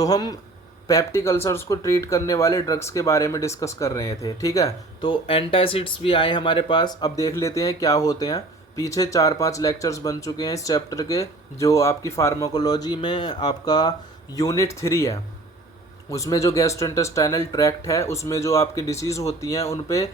तो हम peptic ulcers को ट्रीट करने वाले ड्रग्स के बारे में डिस्कस कर रहे थे, ठीक है। तो एंटासिड्स भी आए हमारे पास, अब देख लेते हैं क्या होते हैं। पीछे 4-5 लेक्चर्स बन चुके हैं इस चैप्टर के, जो आपकी फार्माकोलॉजी में आपका यूनिट 3 है, उसमें जो गैस्ट्रोइंटेस्टाइनल ट्रैक्ट है उसमें जो आपकी डिसीज़ होती हैं उन पे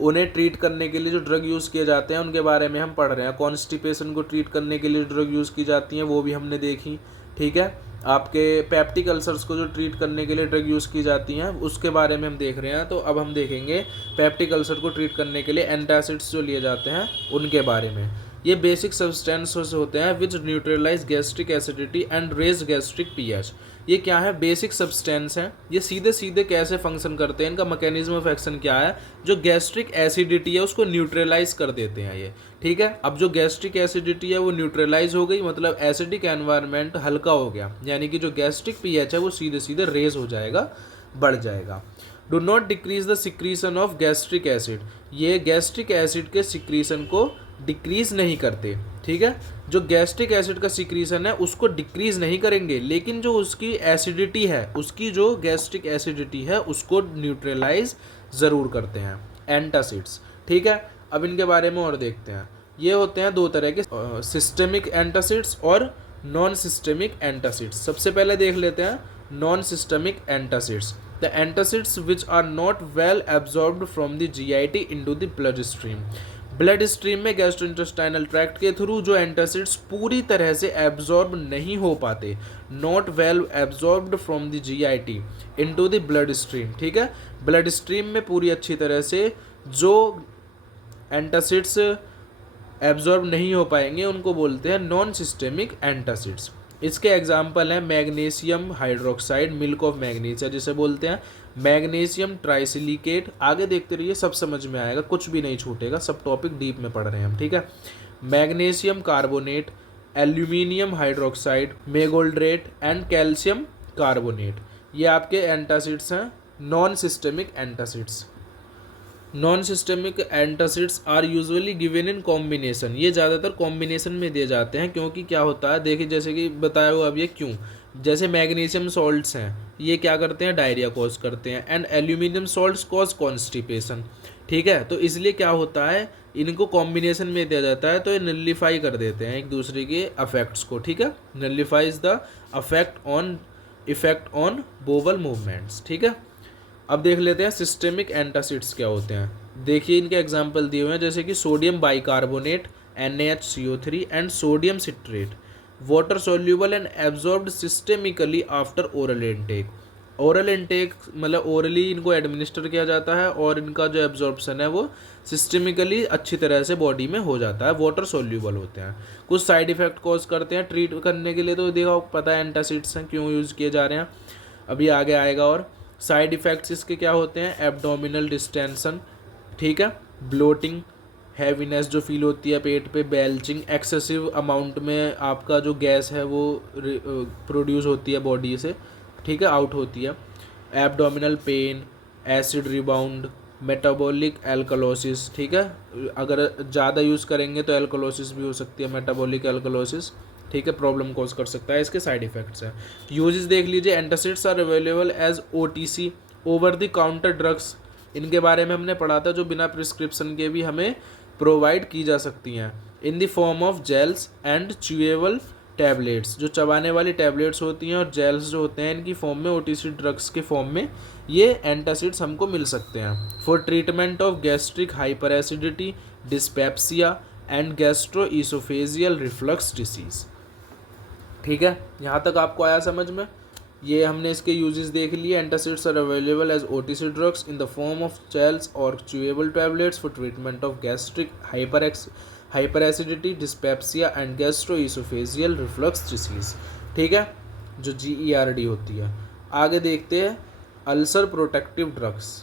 उन्हें ट्रीट करने के लिए जो ड्रग यूज़ किए जाते हैं उनके बारे में हम पढ़ रहे हैं। कॉन्स्टिपेशन को ट्रीट करने के लिए ड्रग यूज़ की जाती हैं वो भी हमने देखी, ठीक है। आपके पेप्टिक अल्सर्स को जो ट्रीट करने के लिए ड्रग यूज़ की जाती हैं उसके बारे में हम देख रहे हैं। तो अब हम देखेंगे पेप्टिक अल्सर को ट्रीट करने के लिए एंटासिड्स जो लिए जाते हैं उनके बारे में। ये बेसिक सब्सटेंसेस होते हैं which neutralise gastric acidity and raise gastric pH. ये क्या है? बेसिक सब्सटेंस हैं। ये सीधे सीधे कैसे फंक्शन करते हैं, इनका मैकेनिज्म ऑफ एक्शन क्या है? जो गैस्ट्रिक एसिडिटी है उसको न्यूट्रलाइज कर देते हैं ये, ठीक है। अब जो गैस्ट्रिक एसिडिटी है वो न्यूट्रलाइज हो गई, मतलब एसिडिक एनवायरनमेंट हल्का हो गया, यानी कि जो गैस्ट्रिक पीएच है वो सीधे सीधे रेज हो जाएगा, बढ़ जाएगा। Do not decrease the secretion of gastric acid. ये गैस्ट्रिक एसिड के सिक्रीशन को डिक्रीज नहीं करते, ठीक है। जो गैस्ट्रिक एसिड का सिक्रीशन है उसको डिक्रीज नहीं करेंगे, लेकिन जो उसकी एसिडिटी है, उसकी जो गैस्ट्रिक एसिडिटी है उसको न्यूट्रलाइज ज़रूर करते हैं एंटासिड्स, ठीक है। अब इनके बारे में और देखते हैं। ये होते हैं दो तरह के, सिस्टेमिक एंटासिड्स और नॉन सिस्टेमिक एंटासिड्स। सबसे पहले देख लेते हैं non systemic antacids. The antacids which are not well absorbed from the GIT into the blood stream. Blood stream में गैस्ट्रोइंटेस्टाइनल ट्रैक्ट के थ्रू जो एंटासिड्स पूरी तरह से एब्जॉर्ब नहीं हो पाते, not well absorbed from the GIT into the blood stream, ठीक है। ब्लड स्ट्रीम में पूरी अच्छी तरह से जो एंटासिड्स एब्जॉर्ब नहीं हो पाएंगे उनको बोलते हैं नॉन सिस्टेमिक एंटासिड्स। इसके एग्जाम्पल हैं magnesium hydroxide, milk of magnesia जिसे बोलते हैं, मैग्नीशियम ट्राइसिलिकेट। आगे देखते रहिए, सब समझ में आएगा, कुछ भी नहीं छूटेगा, सब टॉपिक डीप में पढ़ रहे हैं हम, ठीक है। Magnesium carbonate, aluminium hydroxide, magaldrate and calcium carbonate, ये आपके एंटासिड्स हैं, non systemic antacids. Non systemic antacids are usually given in combination. ये ज़्यादातर कॉम्बिनेशन में दिए जाते हैं, क्योंकि क्या होता है देखिए, जैसे कि बताया हुआ अब ये क्यों, जैसे मैग्नीशियम सॉल्ट्स हैं, ये क्या करते हैं? डायरिया कॉज करते हैं, and aluminium salts cause constipation, ठीक है। तो इसलिए क्या होता है, इनको कॉम्बिनेशन में दिया जाता है तो ये नलिफाई कर देते हैं एक दूसरे के अफेक्ट्स को, ठीक है। Nullifies the effect on bowel movements, ठीक है। अब देख लेते हैं सिस्टेमिक एंटासिड्स क्या होते हैं। देखिए इनके एग्जाम्पल दिए हुए हैं, जैसे कि sodium bicarbonate NaHCO3 and sodium citrate, water soluble and absorbed systemically after oral intake. Oral intake मतलब ओरली इनको एडमिनिस्टर किया जाता है और इनका जो एब्जॉर्प्शन है वो सिस्टेमिकली अच्छी तरह से बॉडी में हो जाता है, वाटर सोल्यूबल होते हैं। कुछ साइड इफेक्ट कॉज करते हैं ट्रीट करने के लिए, तो देखो पता है एंटासिड्स हैं क्यों यूज़ किए जा रहे हैं, अभी आगे आएगा। और साइड इफ़ेक्ट्स इसके क्या होते हैं? एब्डोमिनल डिस्टेंशन, ठीक है, ब्लोटिंग, हैवीनेस जो फील होती है पेट पे, बेल्चिंग, एक्सेसिव अमाउंट में आपका जो गैस है वो प्रोड्यूस होती है बॉडी से, ठीक है, आउट होती है, abdominal pain, acid rebound, metabolic alkalosis, ठीक है, अगर ज़्यादा यूज़ करेंगे तो एल्कलोसिस भी हो सकती है, मेटाबॉलिक एल्कलोसिस, ठीक है, प्रॉब्लम कॉज कर सकता है। इसके साइड इफेक्ट्स हैं। यूजेस देख लीजिए, antacids are available as OTC, over the counter drugs. इनके बारे में हमने पढ़ा था, जो बिना प्रिस्क्रिप्शन के भी हमें प्रोवाइड की जा सकती हैं, in the form of gels and chewable tablets. जो चबाने वाली टैबलेट्स होती हैं और जेल्स जो होते हैं, इनकी फॉर्म में OTC ड्रग्स के फॉर्म में ये एंटासिड्स हमको मिल सकते हैं। For treatment of gastric hyper acidity, dyspepsia and gastroesophageal reflux disease, ठीक है। यहाँ तक आपको आया समझ में? ये हमने इसके यूजेस देख लिए। Antacids are available as OTC drugs in the form of gels और chewable tablets for treatment of gastric hyper acidity, dyspepsia and gastroesophageal reflux disease, ठीक है, जो GERD होती है। आगे देखते हैं ulcer protective drugs.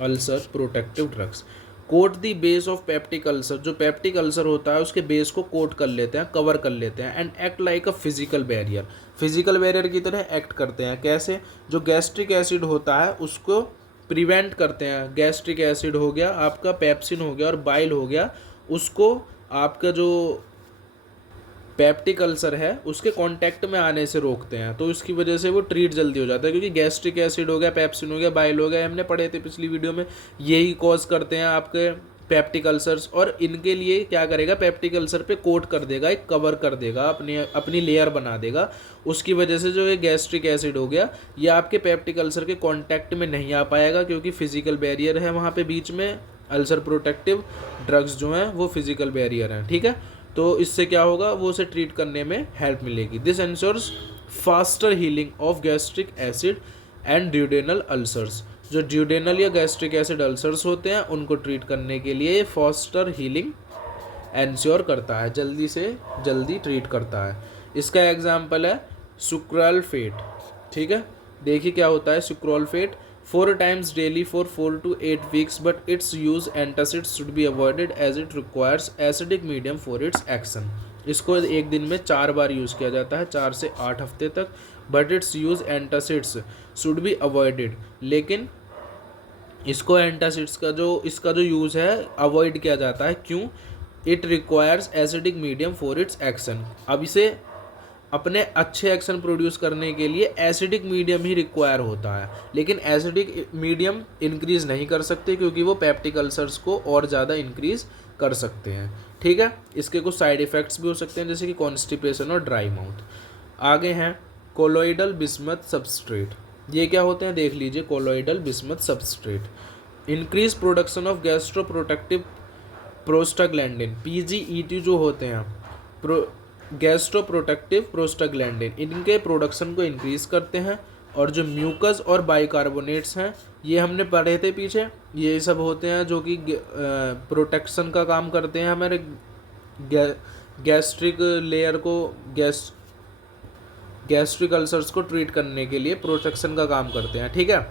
Ulcer protective drugs coat the base of peptic ulcer. जो पेप्टिक अल्सर होता है उसके बेस को कोट कर लेते हैं, कवर कर लेते हैं, and act like a physical barrier. Physical barrier की तरह एक्ट करते हैं। कैसे? जो गैस्ट्रिक एसिड होता है उसको प्रिवेंट करते हैं। गैस्ट्रिक एसिड हो गया आपका, पेप्सिन हो गया और बाइल हो गया, उसको आपका जो पेप्टिक अल्सर है उसके कांटेक्ट में आने से रोकते हैं, तो इसकी वजह से वो ट्रीट जल्दी हो जाता है। क्योंकि गैस्ट्रिक एसिड हो गया, पेप्सिन हो गया, बाइल हो गया, हमने पढ़े थे पिछली वीडियो में, यही कॉज करते हैं आपके पेप्टिक अल्सर्स। और इनके लिए क्या करेगा, पेप्टिक अल्सर पे कोट कर देगा, एक कवर कर देगा, अपनी लेयर बना देगा। उसकी वजह से जो ये गैस्ट्रिक एसिड हो गया ये आपके पेप्टिक अल्सर के कांटेक्ट में नहीं आ पाएगा, क्योंकि फिजिकल बैरियर है वहाँ पे बीच में। अल्सर प्रोटेक्टिव ड्रग्स जो हैं वो फिजिकल बैरियर हैं, ठीक है। तो इससे क्या होगा, वो उसे ट्रीट करने में हेल्प मिलेगी। This ensures faster healing of gastric acid and duodenal ulcers. जो ड्यूडेनल या गैस्ट्रिक एसिड अल्सर्स होते हैं उनको ट्रीट करने के लिए फास्टर हीलिंग एंश्योर करता है, जल्दी से जल्दी ट्रीट करता है। इसका एग्जाम्पल है सुक्रालफेट, ठीक है। देखिए क्या होता है sucralfate. 4 times daily for 4 to 8 weeks, but its use antacids should be avoided as it requires acidic medium for its action। इसको एक दिन में 4 बार यूज़ किया जाता है, 4 से 8 हफ्ते तक। But it's use antacids should be avoided, लेकिन इसको एंटासिड्स का इसका जो यूज़ है अवॉइड किया जाता है। क्यों? It requires acidic medium for its action. अब इसे अपने अच्छे एक्शन प्रोड्यूस करने के लिए एसिडिक मीडियम ही रिक्वायर होता है, लेकिन एसिडिक मीडियम इंक्रीज़ नहीं कर सकते क्योंकि वो पेप्टिक अल्सर्स को और ज़्यादा इंक्रीज़ कर सकते हैं, ठीक है। इसके कुछ साइड इफ़ेक्ट्स भी हो सकते हैं, जैसे कि कॉन्स्टिपेशन और ड्राई माउथ। आगे हैं कोलोइडल बिस्मथ सबस्ट्रेट। ये क्या होते हैं देख लीजिए। Colloidal bismuth substrate increase production of gastroprotective prostaglandin, PGET जो होते हैं गैस्ट्रोप्रोटेक्टिव प्रोस्टाग्लैंडिन, इनके प्रोडक्शन को इंक्रीज़ करते हैं। और जो म्यूकस और बाइकार्बोनेट्स हैं ये हमने पढ़े थे पीछे, ये सब होते हैं जो कि प्रोटेक्शन का काम करते हैं हमारे गैस्ट्रिक लेयर को, गैस्ट्रिक अल्सर्स को ट्रीट करने के लिए प्रोटेक्शन का काम करते हैं, ठीक है।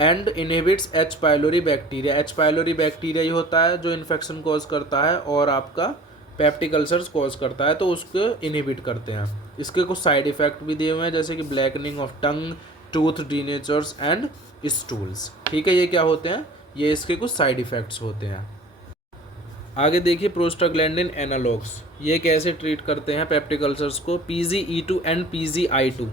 And inhibits H. Pylori bacteria. H. Pylori bacteria ही होता है जो इन्फेक्शन कॉज करता है और आपका पेप्टिक अल्सर्स कॉज करता है, तो उसको इनहिबिट करते हैं। इसके कुछ साइड इफ़ेक्ट भी दिए हुए हैं, जैसे कि blackening of tongue, tooth denatures and stools, ठीक है। ये क्या होते हैं, ये इसके कुछ साइड इफ़ेक्ट्स होते हैं। आगे देखिए प्रोस्टाग्लैंडिन एनालॉग्स, ये कैसे ट्रीट करते हैं पेप्टिक अल्सर्स को। PGE2 एंड PGI2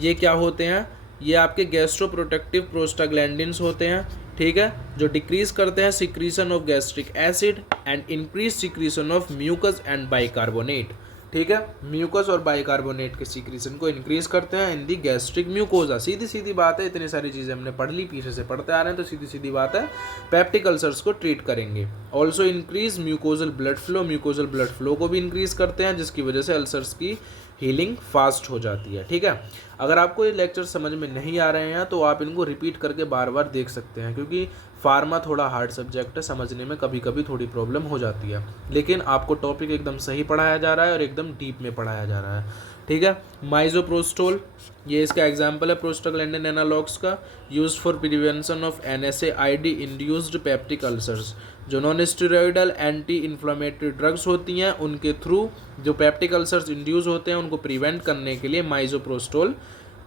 ये क्या होते हैं, ये आपके गैस्ट्रोप्रोटेक्टिव प्रोस्टाग्लैंडिन्स होते हैं, ठीक है, जो डिक्रीज करते हैं secretion of gastric acid and increase secretion of mucus and bicarbonate, ठीक है। म्यूकस और बाइकार्बोनेट के सिक्रीशन को इंक्रीज करते हैं इन दी गैस्ट्रिक म्यूकोजा। सीधी सीधी बात है, इतनी सारी चीज़ें हमने पढ़ ली, पीछे से पढ़ते आ रहे हैं, तो सीधी सीधी बात है पेप्टिक अल्सर्स को ट्रीट करेंगे। Also increase mucosal blood flow, mucosal blood flow को भी इंक्रीज करते हैं, जिसकी वजह से अल्सर्स की हीलिंग फास्ट हो जाती है, ठीक है। अगर आपको ये लेक्चर समझ में नहीं आ रहे हैं तो आप इनको रिपीट करके बार बार देख सकते हैं, क्योंकि फार्मा थोड़ा हार्ड सब्जेक्ट है, समझने में कभी कभी थोड़ी प्रॉब्लम हो जाती है, लेकिन आपको टॉपिक एकदम सही पढ़ाया जा रहा है और एकदम डीप में पढ़ाया जा रहा है, ठीक है। माइजोप्रोस्टोल ये इसका एग्जाम्पल है प्रोस्टाग्लैंडिन एनालॉग्स का, use for prevention of NSAID induced peptic ulcers. जो non steroidal anti inflammatory drugs होती हैं उनके थ्रू जो पेप्टिक अल्सर्स इंड्यूस होते हैं उनको प्रिवेंट करने के लिए माइजोप्रोस्टोल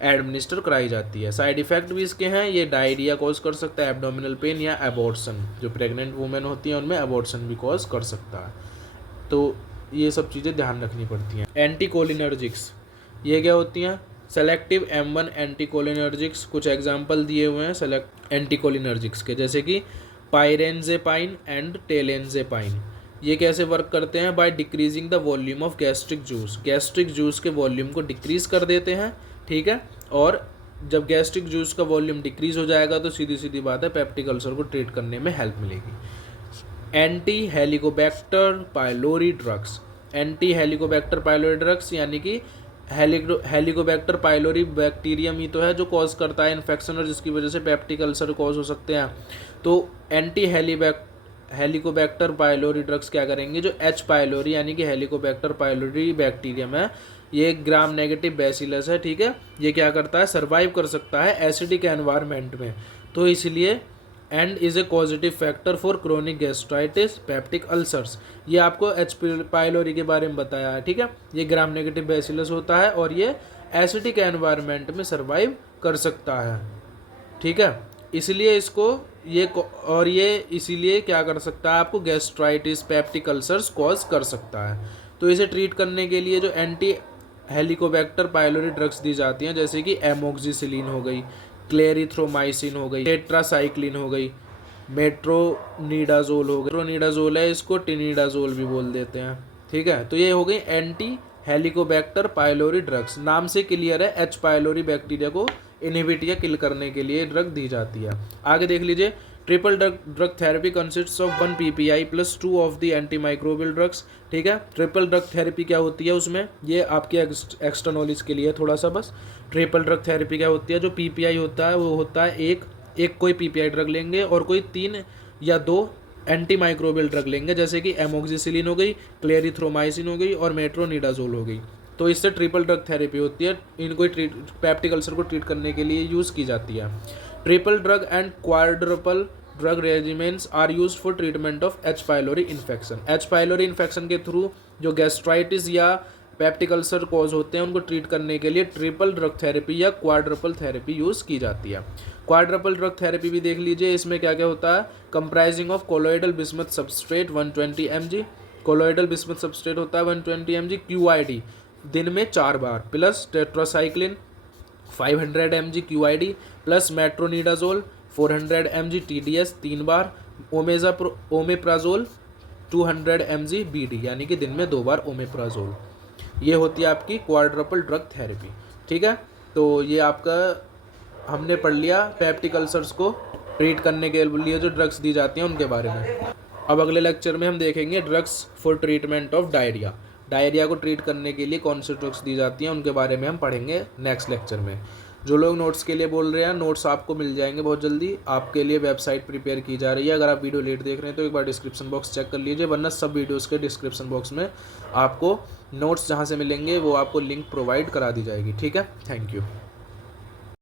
एडमिनिस्टर कराई जाती है। साइड इफ़ेक्ट भी इसके हैं, ये डायरिया कॉज कर सकता है, एब्डोमिनल पेन या एबॉर्शन, जो प्रेग्नेंट वुमेन होती हैं उनमें एबॉर्शन भी कॉज कर सकता है, तो ये सब चीज़ें ध्यान रखनी पड़ती हैं। एंटीकोलिनर्जिक्स ये क्या होती हैं, सेलेक्टिव M1 एंटीकोलिनर्जिक्स, कुछ एग्जाम्पल दिए हुए हैं सेलेक्ट एंटीकोलिनर्जिक्स के, जैसे कि पायरेंजेपाइन एंड टेलेंजेपाइन। ये कैसे वर्क करते हैं, by decreasing the volume of gastric juice, gastric juice के वॉल्यूम को डिक्रीज कर देते हैं, ठीक है। और जब गैस्ट्रिक जूस का वॉल्यूम डिक्रीज हो जाएगा तो सीधी सीधी बात है पेप्टिक अल्सर को ट्रीट करने में हेल्प मिलेगी। Anti Helicobacter pylori drugs, anti Helicobacter pylori drugs यानी कि हेलिकोबैक्टर पाइलोरी बैक्टीरियम ही तो है जो कॉज करता है इन्फेक्शन और जिसकी वजह से पेप्टिक अल्सर कॉज हो सकते हैं। तो एंटी हेलिकोबैक्टर पाइलोरी ड्रग्स क्या करेंगे, जो H. पाइलोरी यानी कि हेलिकोबैक्टर पाइलोरी बैक्टीरियम है, ये ग्राम नेगेटिव बैसिलस है, ठीक है। ये क्या करता है, सर्वाइव कर सकता है एसिडिक एनवायरनमेंट में, तो इसलिए and is a positive factor for chronic gastritis peptic ulcers. ये आपको H. पाइलोरी के बारे में बताया है, ठीक है। ये ग्राम नेगेटिव बैसिलस होता है और ये एसिडिक एनवायरनमेंट में सर्वाइव कर सकता है, ठीक है। इसलिए इसको ये इसीलिए क्या कर सकता है, आपको गैस्ट्राइटिस पेप्टिक अल्सर्स कॉज कर सकता है। तो इसे ट्रीट करने के लिए जो एंटी हेलिकोबैक्टर पायलोरी ड्रग्स दी जाती हैं, जैसे कि एमोक्सिसिलिन हो गई, क्लेरिथ्रोमाइसिन हो गई, टेट्रासाइक्लिन हो गई, मेट्रोनिडाजोल हो गई, मेट्रोनिडाजोल है, इसको टिनिडाजोल भी बोल देते हैं, ठीक है। तो ये हो गई एंटी हेलिकोबैक्टर पायलोरी ड्रग्स, नाम से क्लियर है, एच पायलोरी बैक्टीरिया को इनहिबिट या किल करने के लिए ड्रग दी जाती है। आगे देख लीजिए, triple drug therapy consists of 1 PPI plus 2 of the anti microbial drugs, ठीक है। ट्रिपल ड्रग थेरेपी क्या होती है उसमें, ये आपके एक्स्ट्रा नॉलेज के लिए थोड़ा सा बस। ट्रिपल ड्रग थेरेपी क्या होती है, जो PPI होता है वो होता है एक कोई PPI ड्रग लेंगे और कोई 3 या 2 एंटी माइक्रोबियल ड्रग लेंगे, जैसे कि एमोक्सिसिलिन हो गई, क्लेरिथ्रोमाइसिन हो गई और मेट्रोनिडाजोल हो गई। तो इससे ट्रिपल ड्रग थेरेपी होती है, इनको पेप्टिक अल्सर को ट्रीट करने के लिए यूज़ की जाती है। Triple drug and quadruple drug regimens are use for treatment of H pylori infection. H pylori infection के थ्रू जो गैस्ट्राइटिस या पेप्टिक अल्सर कॉज होते हैं उनको ट्रीट करने के लिए ट्रिपल ड्रग थेरेपी या क्वाड्रपल थेरेपी यूज़ की जाती है। क्वाड्रपल ड्रग थेरेपी भी देख लीजिए, इसमें क्या क्या होता है, comprising of colloidal bismuth substrate 120 mg, colloidal bismuth substrate होता है 120 mg QID दिन में 4 बार, plus tetracycline 500 mg QID plus metronidazole 400 mg TDS 3 बार, ओमेप्राजोल 200 mg BD, यानी कि दिन में 2 बार ओमेप्राजोल। ये होती है आपकी क्वाड्रपल ड्रग थेरेपी, ठीक है। तो ये आपका हमने पढ़ लिया पेप्टिक अल्सर्स को ट्रीट करने के लिए जो ड्रग्स दी जाती हैं उनके बारे में। अब अगले लेक्चर में हम देखेंगे drugs for treatment of diarrhoea. Diarrhoea को ट्रीट करने के लिए कौन सी ड्रग्स दी जाती हैं उनके बारे में हम पढ़ेंगे नेक्स्ट लेक्चर में। जो लोग नोट्स के लिए बोल रहे हैं, नोट्स आपको मिल जाएंगे बहुत जल्दी, आपके लिए वेबसाइट प्रिपेयर की जा रही है। अगर आप वीडियो लेट देख रहे हैं तो एक बार डिस्क्रिप्शन बॉक्स चेक कर लीजिए, वरना सब वीडियोस के डिस्क्रिप्शन बॉक्स में आपको नोट्स जहाँ से मिलेंगे वो आपको लिंक प्रोवाइड करा दी जाएगी, ठीक है। Thank you.